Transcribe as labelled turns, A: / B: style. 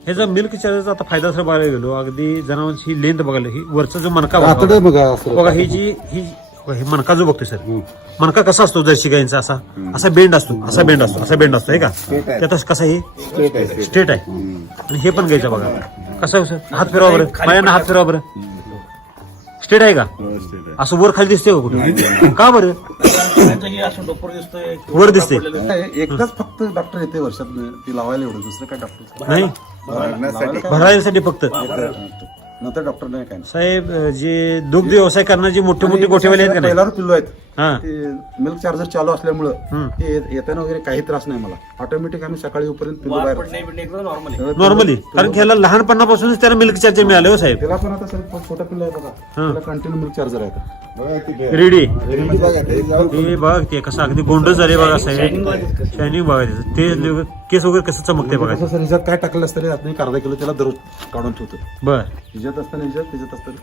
A: हे जर मिल्क चार्जरचा आता फायदा जर बघायला गेलो, अगदी जनावरांची ही लेंथ बघायला, ही वरचा जो मणका
B: आतडे बघा असं.
A: बघा, ही मणका जो बघतोय सर, मणका कसा असतो जर्सी गाईंचा, असा बेंड असतो, असा बेंड आहे का, त्यात कसा हे स्ट्रेट आहे. आणि हे पण घ्यायचं बघा कसं आहे सर, हात फिरवा बरं, माझ्या हात फिरवा बरं, स्ट्रेट आहे का, असं वर खाली दिसते का कुठे, का बरं वर दिसते
B: एकदाच फक्त डॉक्टर येते वर्षात ती लावायला, एवढं दुसरं काय डॉक्टर
A: नाही, भरायसाठी फक्त.
B: नंतर डॉक्टर नाही काय
A: साहेब, जे दुग्ध व्यवसाय करणारे जे मोठे मोठे गोठेवाले आहेत का नाही,
B: पहिल्यावर पिल्लू आहेत,
A: हा
B: ते मिल्क चार्जर चालू असल्यामुळं ते येताना वगैरे काही त्रास नाही मला. ऑटोमॅटिक आम्ही सकाळी येऊपर्यंत पिल्लू बाहेर
A: नॉर्मली, कारण की ह्याला लहानपणापासूनच त्याला मिल्क चार्जर मिळाले हो साहेब.
B: त्याला पण आता सर छोटा पिल्ला आहे बघा, त्याला कंटिन्यू मिल्क चार्जर आहे.
A: रेडी हे बघा, ते कसं अगदी गोंडस झाले बघा साहेब, शायनिंग बघा त्याचं, ते केस वगैरे कसं चमकते बघा.
B: सर ह्याच्यात काय टाकलं असतं रे, आपण एक अर्धा किलो त्याला दररोज काढून ठेवतो.
A: बर,
B: ह्याच्यात असताना त्याच्यात असताना